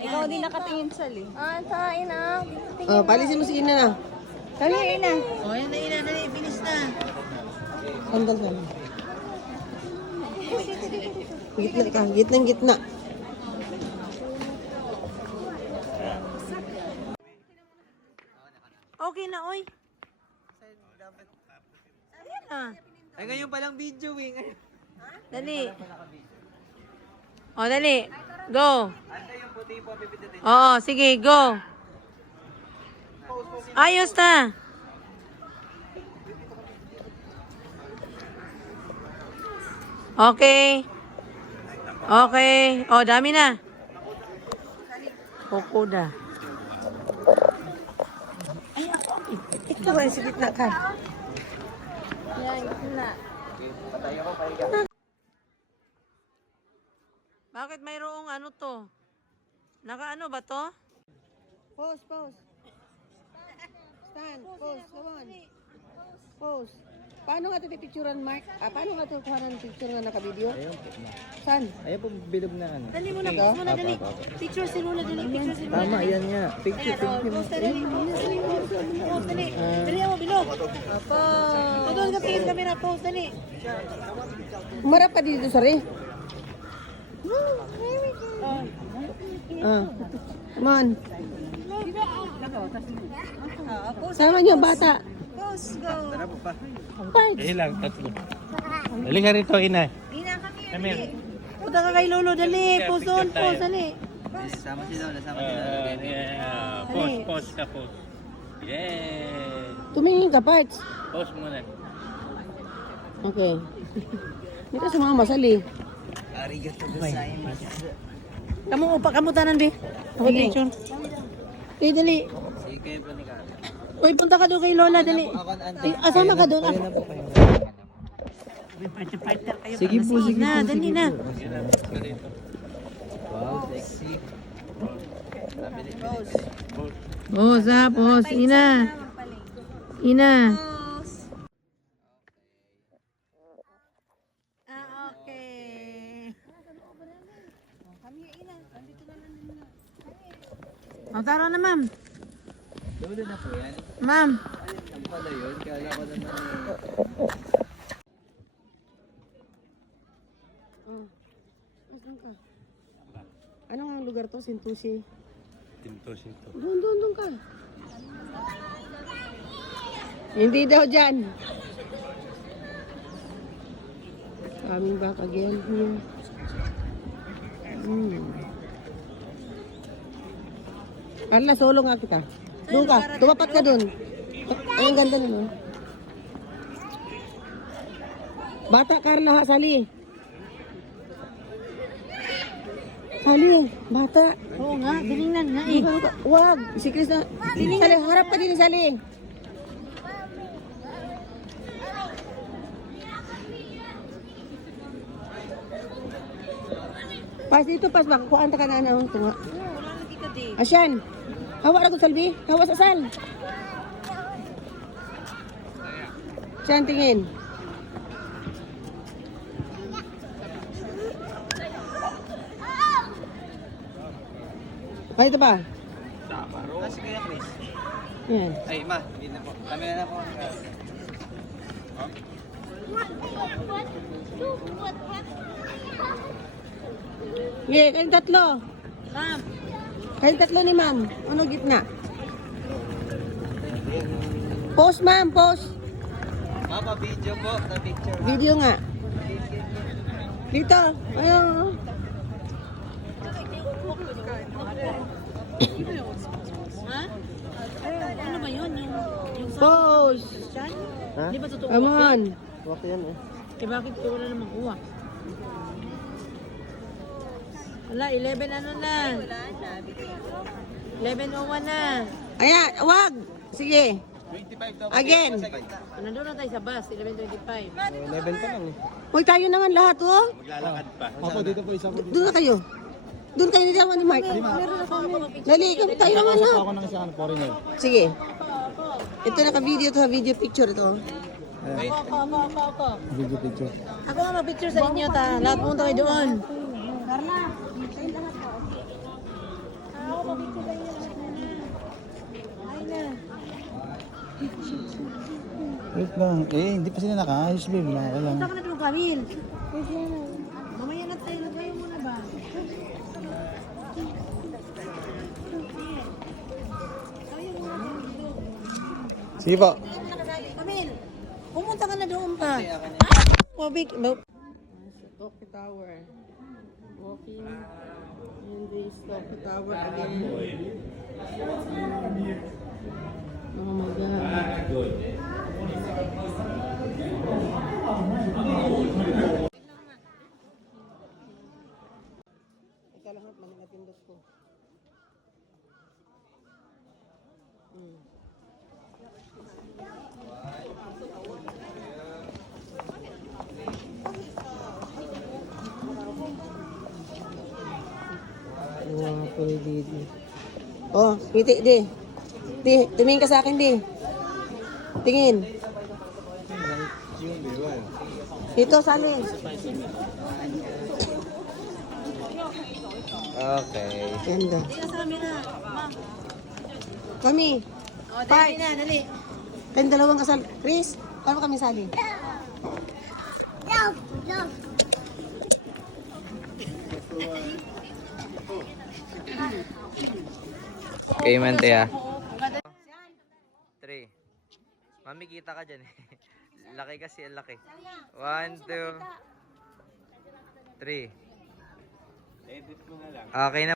Ikaw din nakatingin sa li. Tain na. Oh, palisin mo si Ina na. Kali, Ina. Oh, yan na ina, dali, bilis na. Sandal ka. Gitna ka, gitnang gitna. Okay na, oy. Ayan na. Ay, ngayon palang video, eh. Dali. O, dali. Go. Oo, sige, go. Ayos na. Okay. Okay. O, dami na. Kukuda. Ito ba yung gitna ka? Yan, na. Bakit mayroong ano to? Naka-ano ba to? Pose, pose. Stand, pose, come on. Pose. Paano nga ito pipicturan, Mark? Paano nga ito kuha ng picture nga naka-video? Ayun po na. Saan? Ayun po, bilog na ano. Dali mo na, post mo na, dali. Picture si Lula, dali. Picture si Lula. Tama, yan nga. Picture, Ayan, picture. post na, dali. Post, dali. Dali mo, bilog. Opo. O, doon ka tingin camera, post, dali. Umarap ka dito, sorry. Come on. Sama niyo, bata. Post, go. Tara po pa. Fight. Ilang, tatlo. Dali ka rito, ina. Ina kami. Come here. Punta ka kay Lolo, dali. Post doon, post, dali. Sama si Lola, sama si Lola. Yeah. Pause, pause ka, pause. Yeah. Tumingin ka, parts. Pause muna. Okay. Hindi ka sumama, sali. Arigato gozaimasu. Kamu upa, kamu tanan, di. Ako picture. Okay, dali. Sige po ni Kara. Uy, punta ka doon kay Lola, dali. Ako na Ay, asama ka doon. Ayun na po kayo. Partner kayo. Sige po, sige po. Na, dali na. Wow, sexy. Pose, ha, pose. Ina. Ina. Okay. O, tara na, ma'am. Lola na po yan. Ma'am. Ang pala yun, kala ko naman Ano ang lugar to? Sintusi. Tinto, sinto. Doon ka. Hindi daw dyan. Coming back again here. Carla, solo nga kita. Doon ka. Tumapat ka doon. Ay, ang ganda naman. Bata, Carla, ha, sali. Sali, bata. Oo nga, tinignan nga eh. Wag, si Chris na. Sali, harap ka din, sali. Pas dito, pas. Makakuhaan ka na ano. Tunga. Wala lagi ka di. Asyan. Hawa na ko, Salvi. Hawa sa sal. Asyan, tingin. Ay, ito ba? si Kuya Chris. Yan. Ay, ma, hindi na po. Kami na po. Yeah, kayong tatlo. Ma'am. Kayong tatlo ni ma'am. Ano gitna? Post, ma'am. Post. Mama, video po. Na picture. Video nga. Dito. Ayun. Ha? Ano ba yun? Yung Post. saan? Ha? Di ba totoo? Come on. Wak yan eh. Eh bakit wala namang uwa? Wala, 11 ano na? 11:01 na. Ayan. Wag. Sige. 25 daw. Again. Nandun na tayo sa bus, 11:25. 11 pa lang eh. Hoy, tayo naman lahat, oh. Maglalakad pa. Ako, dito po isa po. Doon na kayo. Doon kayo nila ni Mark. Dali, kami tayo naman lahat. Ako ng isang foreigner. Sige. Ito naka-video to, video picture to. Ako. Video picture. Ako nga mag-picture sa inyo ta. Lahat punta kayo doon. Carla, hintayin lahat ko. Ako, mabigyan lang yung lahat na. Ay na. Wait lang. Eh, hindi pa sila nakaayos, babe. Wala lang. Punta ka na doon, Camille. Mamaya na tayo. Nagkayo muna ba? Sige po. Camille, pumunta ka na doon pa. Mabig. Tokyo Tower. Walking in this Tokyo Tower again. Oh my God. Ika lang, natindot ko. Wow, pwede di. Oh, ngiti di. Di, tumingin ka sa akin di. Tingin. Dito, sali. Okay. Ganda. Dito sa camera. Kami. O, dali na, dali. Kayong dalawang kasal. Chris, paano kami sali? Okay, man, Tia. 3. Mami, kita ka dyan eh. Laki kasi, laki. 1, 2, 3. Edit mo na lang. Okay na.